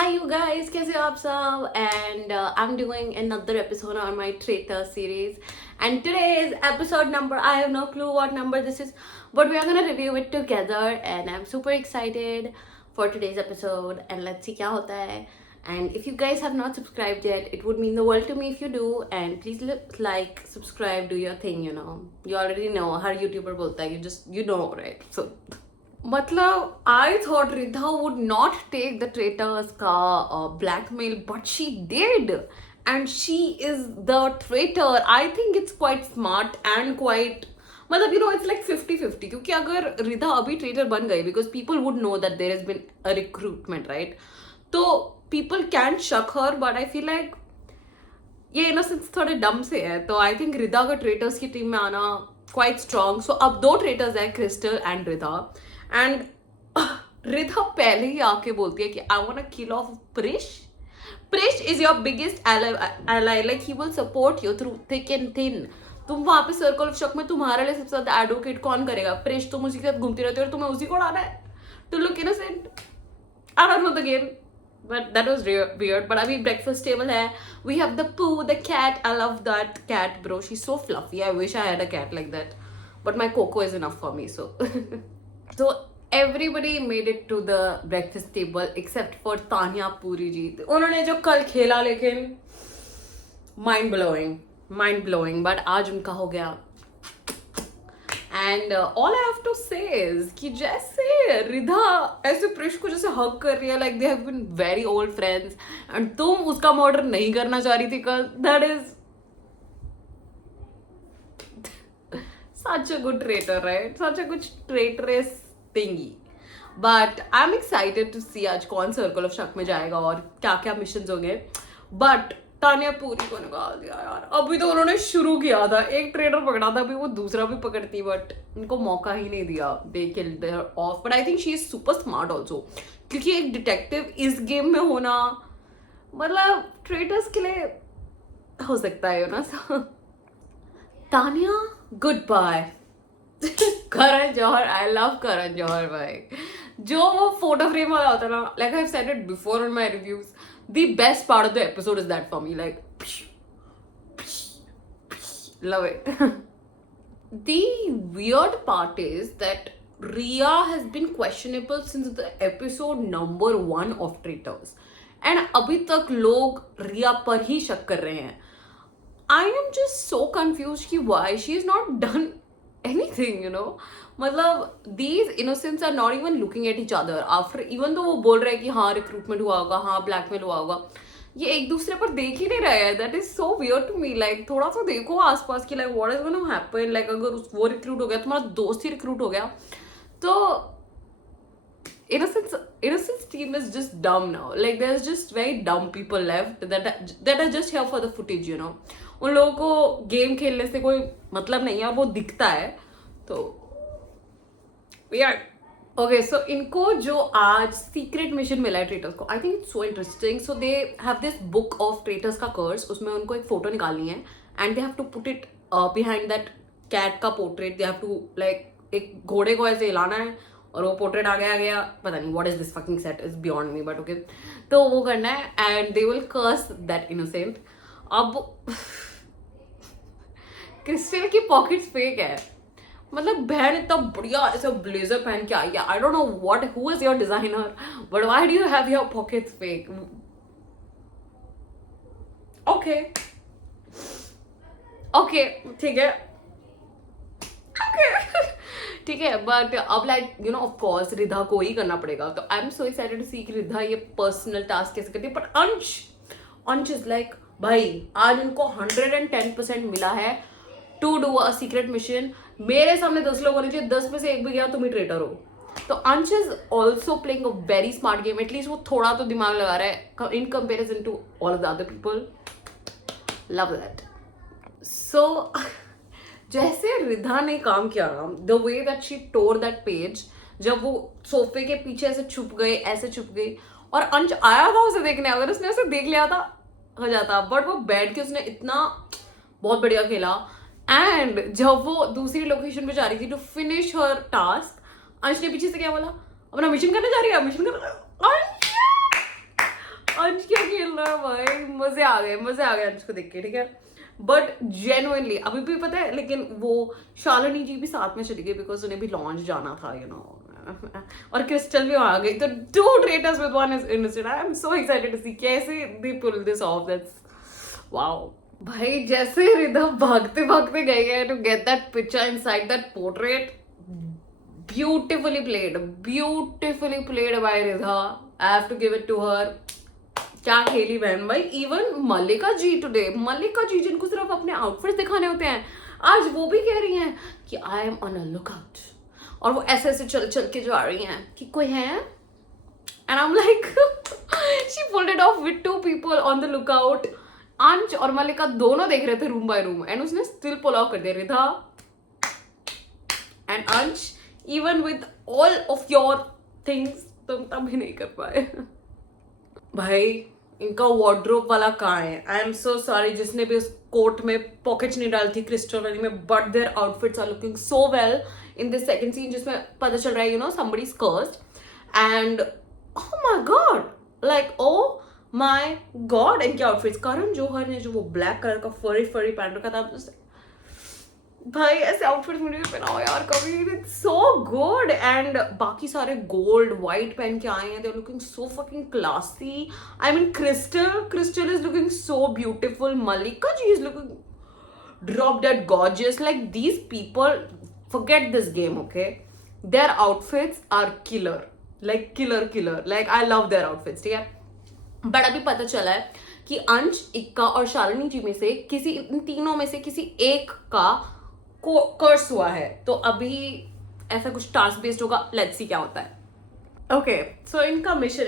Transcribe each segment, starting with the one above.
Hi you guys, कैसे हो आप सब? And I'm doing another episode on my Traitor series. And today's episode number, I have no clue what number this is, but we are gonna review it together. And I'm super excited for today's episode. And let's see क्या होता है. And if you guys have not subscribed yet, it would mean the world to me if you do. And please like, subscribe, do your thing. You already know. Her YouTuber बोलता है. You know, right? So. मतलब I thought Riddha would not take the traitors का blackmail, but she did, and she is the traitor. I think it's quite smart and quite मतलब it's like 50-50 क्योंकि अगर रिधा अभी traitor बन गई because people would know that there has been a recruitment, right? तो people can shock her, but I feel like ये innocence थोड़े डम से है, तो आई थिंक रिधा का ट्रेटर्स की टीम में आना क्वाइट स्ट्रॉन्ग. सो अब दो ट्रेटर्स हैं, Crystal and Ridha. And Ridha पहले ही आके बोलती है कि I want to kill off Prish. Prish is your biggest ally, like he will support you through thick and thin. तुम वहां पे सर्कल ऑफ शॉक में तुम्हारे लिए सबसे ज्यादा एडवोकेट कौन करेगा? प्रिश. तुम उसी के साथ घूमती रहती हो और तुम्हें उसी को डाला है to look innocent. I don't know the game. But that was weird. But abhi breakfast table hai. We have the Pooh, the cat. I love that cat, bro. She's so fluffy. I wish I had a cat like that. But my Coco is enough for me, so. So everybody made it to the breakfast table except for Tanya Puri ji. उन्होंने जो कल खेला लेकिन mind blowing. But आज उनका हो गया. And all I have to say is कि जैसे रिधा ऐसे प्रिश को जैसे हग कर रही है, like they have been very old friends, and तुम उसका मर्डर नहीं करना चाह रही थी कल. That is such a good traitor, right? Such a good traitorous thingy. But I'm excited to see आज कौन सर्कल ऑफ शक में जाएगा और क्या क्या मिशन होंगे. बट तानिया पूरी को निकाल दिया यार. अभी तो उन्होंने शुरू किया था, एक ट्रेडर पकड़ा था, अभी वो दूसरा भी पकड़ती, बट उनको मौका ही नहीं दिया. They killed her of. But I think she is super smart also, क्योंकि एक डिटेक्टिव इस गेम में होना मतलब ट्रेडर्स के लिए हो सकता है ना. Tania good bye. Karan Johar, I love Karan Johar bhai. जो वो फोटो फ्रेम वाला होता है ना, like I have said it before on my reviews, the best part of the episode is that for me, like love it. The weird part is that Riya has been questionable since the episode number 1 of Traitors, and अभी तक लोग रिया पर ही शक कर रहे हैं. I am just so confused कि why she has not done anything, मतलब these innocents are not even looking at each other after, even though वो बोल रहे हैं कि हाँ रिक्रूटमेंट हुआ होगा, हाँ ब्लैकमेल हुआ होगा, ये एक दूसरे पर देख ही नहीं रहे हैं. That is so weird to me. Like थोड़ा सा देखो आसपास की, like what is gonna happen. Like अगर वो रिक्रूट हो गया, तुम्हारा दोस्त ही रिक्रूट हो गया, तो innocence team is just dumb now. Like there's just very dumb people left that are just here for the footage, उन लोगों को गेम खेलने से कोई मतलब नहीं है, वो दिखता है. तो ओके, सो इनको जो आज सीक्रेट मिशन मिला है ट्रेटर्स को, I think it's so interesting. So they have this book of traitors का कर्स. उसमें उनको एक फोटो निकालनी है and they have to put it behind that cat का portrait. They have to like एक घोड़े को ऐसे हिलाना है और वो पोर्ट्रेट आ गया पता नहीं what is this fucking set, is beyond me, but okay. तो वो करना है and they will curse that innocent. अब क्रिस्टल की पॉकेट्स फेक है. मतलब बहन इतना बढ़िया ऐसा ब्लेजर पहन के आई है. आई don't know what, who is your designer, but why do you have your pockets fake? Okay ठीक है, ठीक है. बट अब लाइक ऑफ कोर्स रिधा को ही करना पड़ेगा. तो I am so excited to see कि रिधा ये पर्सनल टास्क कैसे करती है. बट अंश इज लाइक भाई आज उनको 110% मिला है to do a secret mission. मेरे सामने 10 लोग होने चाहिए, 10 में से एक भी गया तुम ही ट्रेटर हो. तो Ansh is also playing a very smart game. At least वो थोड़ा तो दिमाग लगा रहा है in comparison to all of the other people. Love that. So जैसे रिधा ने काम किया ना, the way that she tore that page, जब वो सोफे के पीछे ऐसे छुप गई और अंश आया था उसे देखने. अगर उसने उसे देख लिया था हो जाता, बट वो बैठ के उसने इतना बहुत बढ़िया खेला. एंड जब वो दूसरी लोकेशन पे जा रही थी टू फिनिश हर टास्क, अंश ने पीछे से क्या बोला, अपना मिशन करने जा रही है, मिशन कर. बोला भाई मजे आ गए अंश को देख के, ठीक है। बट जेन्युइनली अभी भी पता है, लेकिन वो शालिनी जी भी साथ में चली गई बिकॉज उन्हें भी लॉन्च जाना था, यू नो, और क्रिस्टल भी आ गई, तो 2 traitors with 1 innocent. I am so excited to see कैसे they pull this off. That's wow भाई। जैसे रिधा भागते भागते गई है to get that picture inside that portrait, beautifully played by Ridha. I have to give it to her. क्या खेली बहन भाई। इवन मल्लिका जी टुडे, मल्लिका जी जिनको सिर्फ अपने आउटफिट्स दिखाने होते हैं, आज वो भी कह रही हैं कि I am on a lookout, और वो ऐसे ऐसे चल चल के जा रही हैं कि कोई है, and I am like she pulled it of with 2 people on the lookout. अंश और मल्लिका दोनों देख रहे थे रूम बाय रूम, एंड उसने स्टिल पुल ऑफ कर दिया। रिधा एंड अंश, even with all of your things, तुम तब भी नहीं कर पाए। भाई इनका वार्डरोब वाला कहाँ है? आई एम सो सॉरी जिसने भी उस कोट में पॉकेट्स नहीं डाली थी क्रिस्टल वाली में, but their outfits are looking so well in this second scene, जिसमें पता चल रहा है, you know, somebody is cursed, and oh my god, like oh my god, इनके आउटफिट्स। करण जौहर ने जो वो ब्लैक कलर का फरी पहन रखा था, भाई ऐसे आउटफिट मुझे भी पहनाओ यार कभी, इट्स सो गुड। एंड बाकी सारे गोल्ड वाइट पहन के आए हैं, they are looking so fucking classy. I mean Crystal is looking so beautiful, Mallika ji is looking drop dead gorgeous. Like these people forget this game, okay? Their outfits are killer, like killer, like I love their outfits, ठीक है। But अभी पता चला है कि अंश, इक्का और शालिनी जी में से किसी, इन तीनों में से किसी एक का कर्स हुआ है, तो अभी ऐसा कुछ टास्क बेस्ड होगा, लेट्स सी क्या होता है। ओके सो इनका मिशन,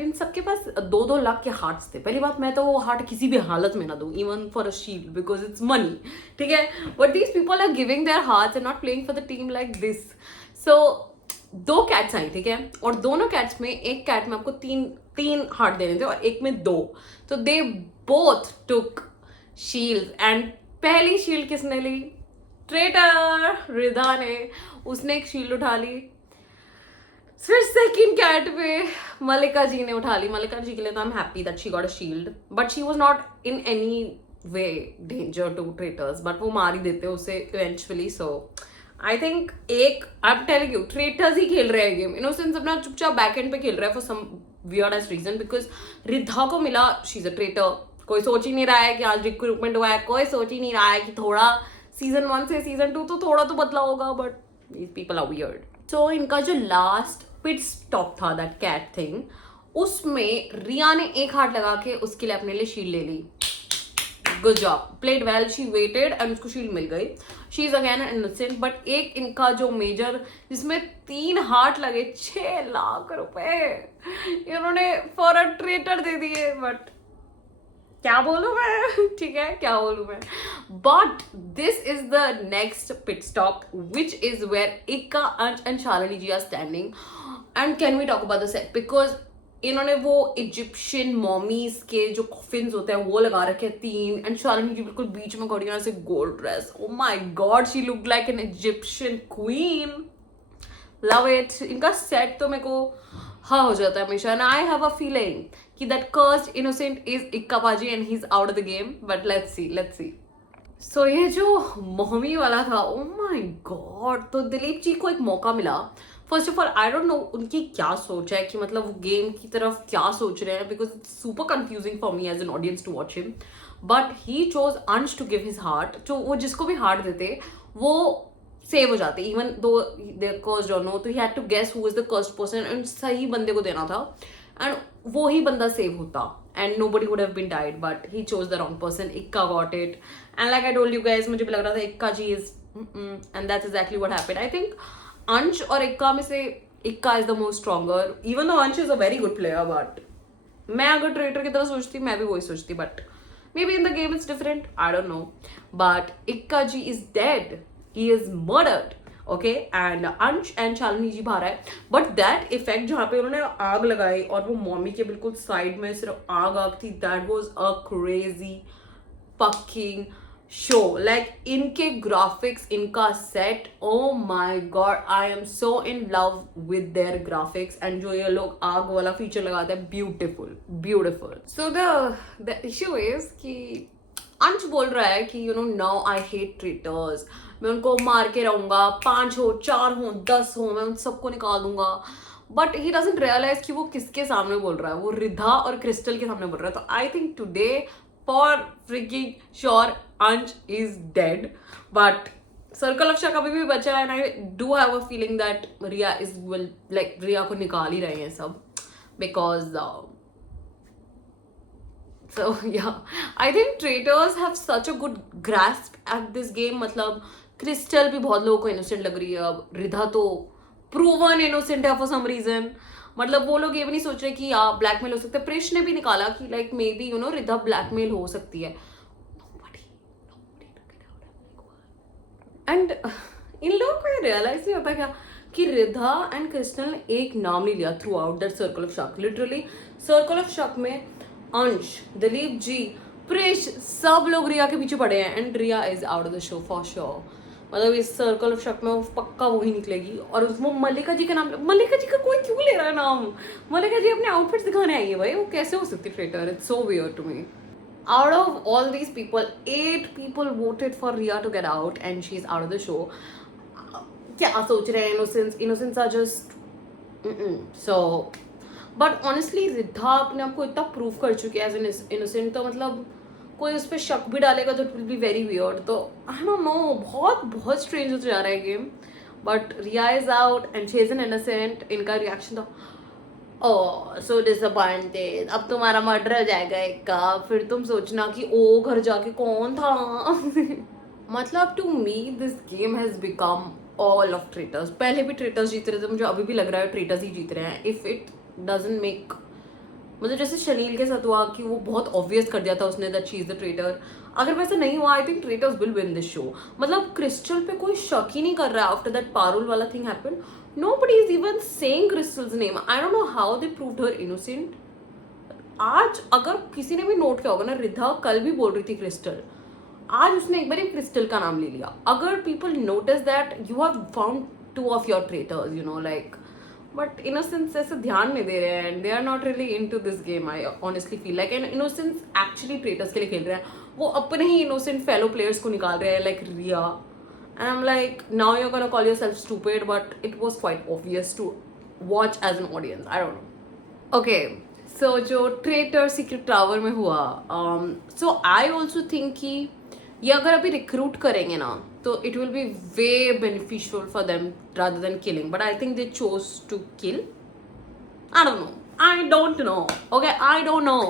इन सबके पास 2-2 लाख के हार्ट्स थे। पहली बात, मैं तो वो हार्ट किसी भी हालत में ना दूं, even for a shield, because it's money, ठीक है। But these people are giving their hearts and not playing for the team like this. So 2 cats I, ठीक है, और दोनों कैट्स में एक कैट में आपको 3 हार्ट देने थे और एक में 2, तो they both took shield. And पहली शील्ड किसने ली? ट्रेटर रिधा ने, उसने एक शील्ड उठा ली। फिर सेकंड कैट पे मल्लिका जी ने उठा ली। मल्लिका जी के लिए तो I am happy that she got a shield, but she was not in any way danger to traitors, but वो मार ही देते उसे इवेंचुअली। सो आई थिंक एक, I am telling you, traitors ही खेल रहे हैं गेम। इनोसेंस अपना चुपचाप बैक एंड पे खेल रहा है for some weird ass reason, because Ridha को मिला, शी इज अ ट्रेटर। कोई सोच ही नहीं रहा है कि आज रिक्रूटमेंट हुआ है, कोई सोच ही नहीं रहा है कि थोड़ा सीजन 1 से सीजन 2 तो थोड़ा तो बदला होगा, but these people are weird. So इनका जो लास्ट पिट स्टॉप था, दैट कैट थिंग, उसमें रिया ने एक हाथ लगा के उसके लिए अपने लिए शील्ड ले ली। Good job, played well, she waited and उसको शील्ड मिल गई। She is again innocent. But एक इनका जो मेजर, जिसमें 3 हार्ट लगे, 6 लाख रुपए इन्होंने फॉर अ ट्रेटर दे दिए। बट क्या बोलूं मैं, ठीक है, क्या बोलूं मैं। But this is the next pit stop, which is where Ikka, Ansh and Shalini ji are standing. And can we talk about the set, because इन्होंने वो इजिप्शियन मॉमीज के जो कॉफिन्स होते हैं वो लगा रखे 3, एंड शालिनी जी बिल्कुल बीच में खड़ी है ऐसे gold dress. Oh my God, she look like an Egyptian queen. Love it. इनका सेट तो मेरे को हाँ हो जाता है हमेशा, and I have a feeling कि that cursed innocent is Ikka Baji and he's out of the game, but let's see. So ये जो मोहमी वाला था, oh my god, तो दिलीप जी को एक मौका मिला। First of all I don't no उनकी क्या सोच है, कि मतलब वो गेम की तरफ क्या सोच रहे हैं, because it's super confusing for me as an audience to watch him. But he chose Ansh to give his heart. जो वो जिसको भी हार्ट देते वो सेव हो जाते, इवन दो दे कर्स्ड और नो, तो he had to guess who is the cursed person, and सही बंदे को देना था, एंड वो ही बंदा सेव होता, and nobody would have been died, but he chose the wrong person. Ikka got it, and like I told you guys, मुझे भी लग रहा था Ikka ji is and that's exactly what happened. I think Ansh और Ikka में से Ikka is the most stronger, even though Ansh is a very good player, but मैं अगर ट्रेटर की तरह सोचती मैं भी वही सोचती, but maybe in the game it's different, I don't know. But Ikka ji is dead, he is murdered. Okay, and अंश एंड शालिनी जी बाहर है, बट दैट इफेक्ट जहाँ पे उन्होंने आग लगाई और वो मॉमी के बिल्कुल साइड में सिर्फ आग थी, that was a crazy fucking show like इनके ग्राफिक्स, इनका set, oh my God, I am so in love with their graphics. And जो ये लोग आग वाला फीचर लगाते हैं, beautiful beautiful. So the issue is कि अंश बोल रहा है कि you know now I hate traitors, मैं उनको मार के रहूंगा, 5 हो 4 हो 10 हो, मैं उन सबको निकाल दूंगा. बट ही डजंट रियलाइज कि वो किसके सामने बोल रहा है. वो रिधा और क्रिस्टल के सामने बोल रहा है. तो I think today for freaking sure Ansh is dead. But circle of शक अभी भी बचा है. And I do have a feeling that Riya is will like Riya को निकाल ही रहे हैं सब, because so yeah, I think traitors have such a good grasp at this game. मतलब क्रिस्टल भी बहुत लोगों को इनोसेंट लग रही है अब. रिधा तो प्रूवन इनोसेंट है फॉर सम रीजन. मतलब वो लोग ये भी नहीं सोच रहे कि आप ब्लैकमेल हो सकते हैं. प्रिश ने भी निकाला कि like maybe you know Ridha blackmail हो सकती है. एंड इन लोगों को ये रियलाइज नहीं होता क्या कि रिधा एंड क्रिस्टल ने एक नाम नहीं लिया through out that circle of शक. लिटरली सर्कल ऑफ शक में अंश, दिलीप जी, प्रिश, सब लोग रिया के पीछे पड़े हैं. And Riya is out of the show for sure. मतलब इस सर्कल ऑफ शक में वो पक्का वही निकलेगी. और वो मल्लिका जी का नाम, मल्लिका जी का कोई क्यों ले रहा है नाम? मल्लिका जी अपने आउटफिट्स दिखाने आई है भाई. वो कैसे हो सकती traitor? It's so weird to me. Out of all these people, 8 people voted for Rhea to get out and she's out of the show. क्या सोच रहे हैं innocents? Innocents are just so. But honestly, रिद्धा अपने आप को इतना prove कर चुकी है एज एन innocent. तो मतलब कोई उस पर शक भी डालेगा तो it will be very weird. तो आई डोंट नो, बहुत बहुत स्ट्रेंज हो जा रहा है game. But Riya is out and she is an innocent. इनका रिएक्शन था ओह सो डिसअपॉइंटेड, अब तुम्हारा मर्डर हो जाएगा एक का, फिर तुम सोचना कि ओ घर जाके कौन था. मतलब to me this game has become all of traitors. पहले भी ट्रेटर्स जीत रहे थे, मुझे अभी भी लग रहा है ट्रेटर्स ही जीत रहे हैं. इफ इट डजंट मेक, मतलब जैसे शनील के साथ हुआ कि वो बहुत ऑब्वियस कर दिया था उसने that she is the traitor. अगर वैसे नहीं हुआ, I think traitors will win this show. मतलब क्रिस्टल पे कोई शक ही नहीं कर रहा है आफ्टर दैट पारुल वाला thing happened. Nobody is even saying Crystal's name. I don't know how they proved her innocent. आज अगर किसी ने भी नोट किया होगा ना, रिधा कल भी बोल रही थी क्रिस्टल, आज उसने एक बार क्रिस्टल का नाम ले लिया. अगर people notice that you have found 2 of your traitors, you know, like, but innocents ऐसे ध्यान नहीं दे रहे हैं. And they are not really into this game. I honestly feel like and innocents actually traitors के लिए खेल रहे हैं. वो अपने ही इनोसेंट फेलो प्लेयर्स को निकाल रहे हैं like Riya. And I'm like, now you're gonna call yourself stupid, but it was quite obvious to watch as an audience. I don't know. Okay, so जो Traitor Secret Tower में हुआ, so I also think कि ये अगर अभी recruit करेंगे ना, तो it will be way beneficial for them rather than killing. But I think they chose to kill. I don't know. I don't know. Okay, I don't know.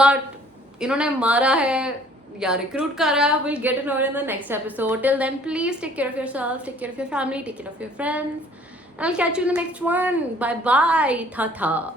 But इन्होंने मारा है या रिक्रूट कर रहा है. Will get to know in the next episode. Till then please take care of yourself, take care of your family, take care of your friends, and I'll catch you in the next one. Bye bye. Ta ta.